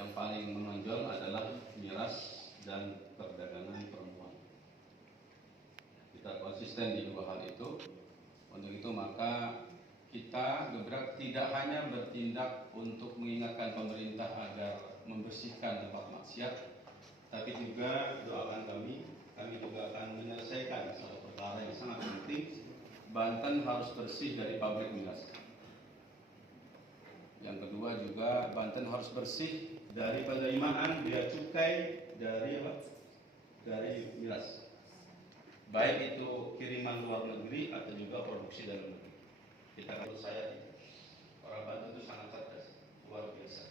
yang paling menonjol adalah miras dan perdagangan perempuan. Kita konsisten di dua hal itu. Untuk itu maka kita Gebrak tidak hanya bertindak untuk mengingatkan pemerintah agar membersihkan tempat maksiat, tapi juga doakan kami juga akan menyelesaikan satu perkara yang sangat penting. Banten harus bersih dari pabrik miras. Yang kedua juga Banten harus bersih dari penerimaan bea cukai dari miras. Baik itu kiriman luar negeri atau juga produksi dalam negeri. Kita menurut saya orang Banten itu sangat cerdas, luar biasa.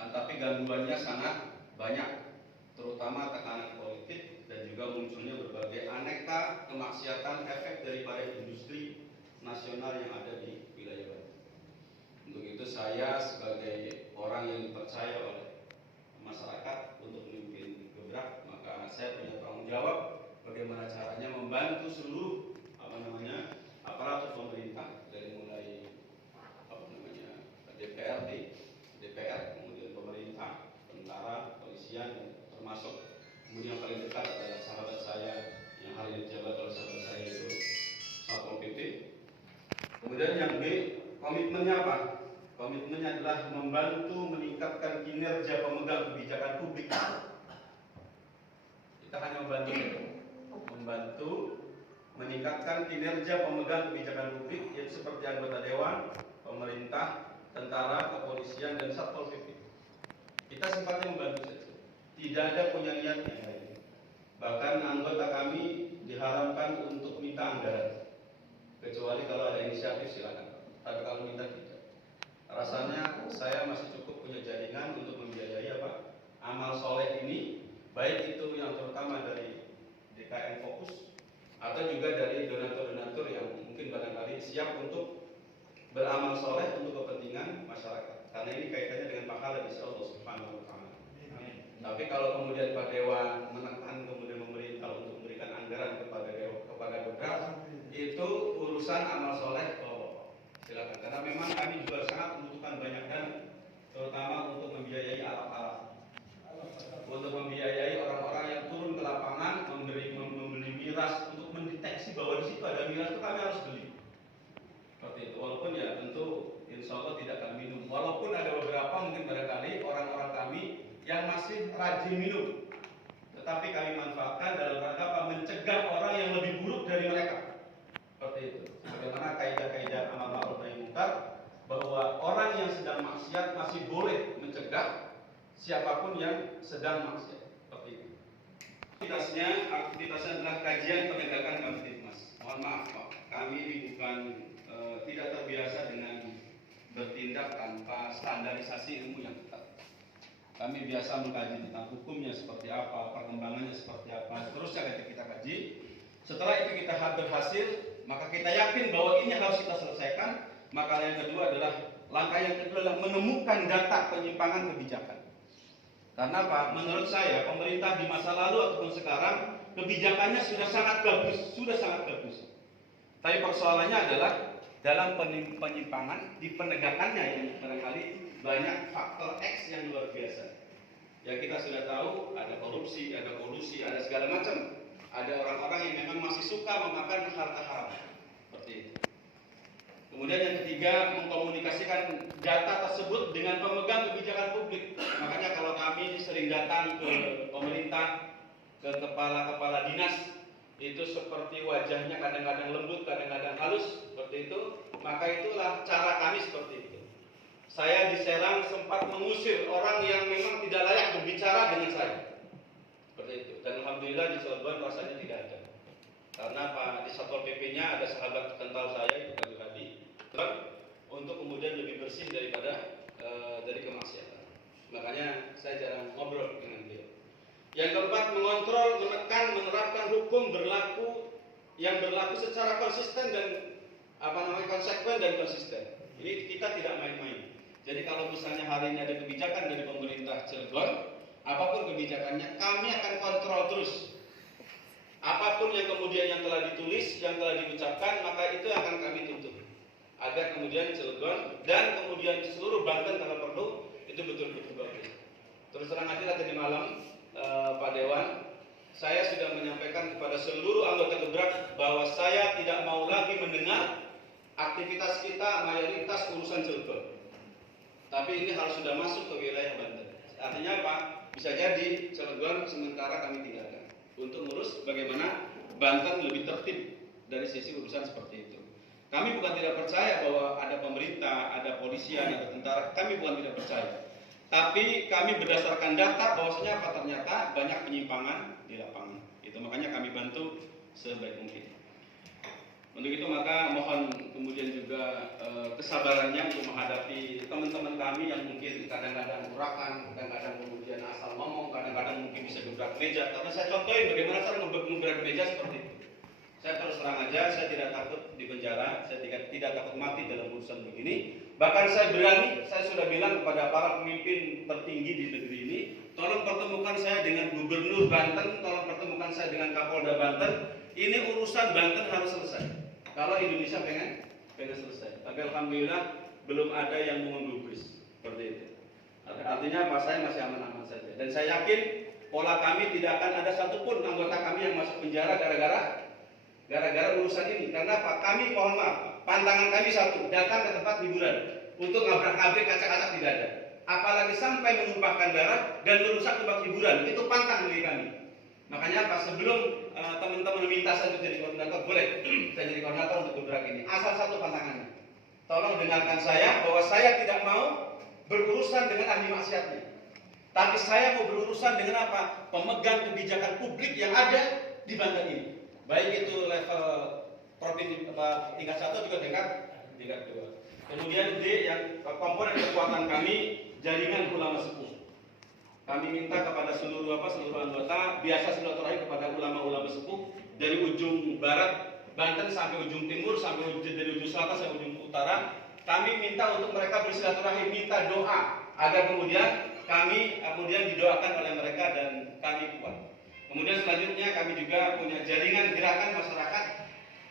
Tapi gangguannya sangat banyak, terutama tekanan politik dan juga munculnya berbagai aneka kemaksiatan efek daripada industri nasional yang ada di wilayah Banten. Untuk itu saya sebagai orang yang dipercaya oleh masyarakat untuk memimpin Gebrak, maka saya punya tanggung jawab bagaimana caranya membantu seluruh aparatur pemerintah dari mulai DPR, kemudian pemerintah, tentara, polisian, termasuk kemudian yang paling dekat adalah sahabat saya yang hari ini dijabat oleh sahabat saya itu Satpol PP. Kemudian yang B, komitmennya apa? Komitmennya adalah membantu meningkatkan kinerja pemegang kebijakan publik. Kita hanya membantu meningkatkan kinerja pemegang kebijakan publik, yaitu seperti anggota dewan, pemerintah, tentara, kepolisian, dan Satpol PP. Kita sifatnya membantu saja, tidak ada punya niat yang lain. Bahkan anggota kami diharapkan untuk minta anggaran, kecuali kalau ada inisiatif silakan, tapi kalau minta tidak. Rasanya saya masih cukup punya jaringan untuk membiayai amal soleh ini, baik itu yang terutama dari DKM Fokus atau juga dari donatur-donatur yang mungkin barangkali siap untuk beramal soleh untuk kepentingan masyarakat. Karena ini kaitannya dengan pahala insya Allah Subhanahu wa Ta'ala. Tapi kalau kemudian Pak Dewan menekan kemudian pemerintah untuk memberikan anggaran kepada Gebrak, itu urusan amal soleh silakan. Karena memang kami juga sangat membutuhkan banyak dana, terutama untuk membiayai alat-alat, untuk membiayai orang-orang yang turun ke lapangan membeli miras untuk mendeteksi bahwa di situ ada miras, itu kami harus beli. Seperti itu. Walaupun ya tentu insya Allah tidak akan minum. Walaupun ada beberapa mungkin barangkali orang-orang kami yang masih rajin minum, tetapi kami manfaatkan dalam rangka mencegah orang yang lebih buruk dari mereka. Seperti itu. Bagaimana kaidah-kaidah amal ma'ruf nahi munkar, bahwa orang yang sedang maksiat masih boleh mencegah siapapun yang sedang maksiat. Seperti itu. Aktivitasnya adalah kajian penegakan Kamtibmas. Mohon maaf Pak, kami bukan tidak terbiasa dengan bertindak tanpa standarisasi ilmu yang ketat. Kami biasa mengkaji tentang hukumnya seperti apa, perkembangannya seperti apa, seterusnya kita kaji. Setelah itu kita berhasil, maka kita yakin bahwa ini harus kita selesaikan. Maka yang kedua adalah langkah yang kedua adalah menemukan data penyimpangan kebijakan. Karena Pak, menurut saya pemerintah di masa lalu ataupun sekarang kebijakannya sudah sangat bagus. Tapi persoalannya adalah dalam penyimpangan di penegakannya yang barangkali banyak faktor X yang luar biasa. Ya kita sudah tahu ada korupsi, ada kolusi, ada segala macam. Ada orang-orang yang memang masih suka memakan harta haram. Seperti itu. Kemudian yang ketiga, mengkomunikasikan data tersebut dengan pemegang kebijakan publik. Makanya kalau kami sering datang ke pemerintah, ke kepala-kepala dinas, itu seperti wajahnya kadang-kadang lembut, kadang-kadang halus, seperti itu. Maka itulah cara kami seperti itu. Saya di Serang sempat mengusir orang yang memang tidak layak berbicara dengan saya. Seperti itu. Dan alhamdulillah di Cilegon rasanya tidak ada. Karena Pak di Satpol PP-nya ada sahabat kental saya itu Pak Hadi, untuk kemudian lebih bersih daripada dari kemaksiatan. Makanya saya jarang ngobrol dengan dia. Yang keempat, mengontrol, menekan, menerapkan hukum yang berlaku secara konsisten dan konsekuen dan konsisten. Ini kita tidak main-main. Jadi kalau misalnya hari ini ada kebijakan dari pemerintah Cilegon, apapun kebijakannya, kami akan kontrol terus. Apapun yang kemudian yang telah ditulis, yang telah diucapkan, maka itu akan kami tuntut. Agar kemudian Cilegon dan kemudian seluruh Banten kalau perlu itu betul-betul bagus. Tapi ini harus sudah masuk ke wilayah Banten. Artinya apa? Bisa jadi Cilegon sementara kami tinggalkan untuk ngurus bagaimana Banten lebih tertib dari sisi urusan seperti itu. Kami bukan tidak percaya bahwa ada pemerintah, ada polisian, ada tentara. Kami bukan tidak percaya. Tapi kami berdasarkan data bahwasanya apa, ternyata banyak penyimpangan di lapangan. Itu makanya kami bantu sebaik mungkin. Untuk itu maka mohon kemudian juga kesabarannya untuk menghadapi teman-teman kami yang mungkin kadang-kadang urakan, kadang-kadang kemudian asal ngomong, kadang-kadang mungkin bisa gebrak meja. Karena saya contohin bagaimana cara ngebrak meja seperti itu. Saya terus terang aja, saya tidak takut di penjara, saya tidak takut mati dalam urusan begini. Bahkan saya berani, saya sudah bilang kepada para pemimpin tertinggi di negeri ini, tolong pertemukan saya dengan Gubernur Banten, tolong pertemukan saya dengan Kapolda Banten. Ini urusan Banten harus selesai. Kalau Indonesia pengen selesai. Tapi alhamdulillah belum ada yang mengundubris seperti itu. Artinya apa, saya masih aman-aman saja. Dan saya yakin pola kami tidak akan ada satupun anggota kami yang masuk penjara gara-gara urusan ini. Karena apa? Kami mohon maaf, pantangan kami satu, datang ke tempat hiburan untuk ngabrak-ngabrik kaca-kaca tidak ada. Apalagi sampai menumpahkan darah dan merusak tempat hiburan, itu pantang bagi kami. Makanya apa? Sebelum teman-teman minta saya untuk jadi koordinator, boleh saya jadi koordinator untuk gebrak ini. Asal satu pantangannya, tolong dengarkan saya bahwa saya tidak mau berurusan dengan ahli maksiatnya. Tapi saya mau berurusan dengan apa? Pemegang kebijakan publik yang ada di Banten ini. Baik itu level provinsi tingkat 1 juga tingkat 2. Kemudian D yang komponen kekuatan kami, jaringan ulama sepuh. Kami minta kepada seluruh anggota biasa silaturahmi kepada ulama-ulama sepuh dari ujung barat Banten sampai ujung timur, dari ujung selatan sampai ujung utara. Kami minta untuk mereka bersilaturahmi, minta doa agar kemudian kami didoakan oleh mereka dan kami kuat. Kemudian selanjutnya kami juga punya jaringan gerakan masyarakat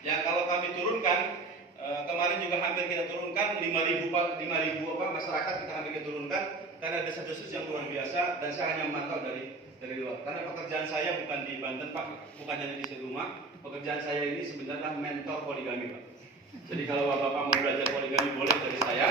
yang kalau kami turunkan, kemarin juga hampir kita turunkan 5.000 masyarakat kita hampir kita turunkan karena desas-desus yang luar biasa dan saya hanya memantau dari luar. Karena pekerjaan saya bukan di Banten Pak, bukan hanya di rumah. Pekerjaan saya ini sebenarnya mentor poligami Pak. Jadi kalau Bapak mau belajar poligami boleh dari saya.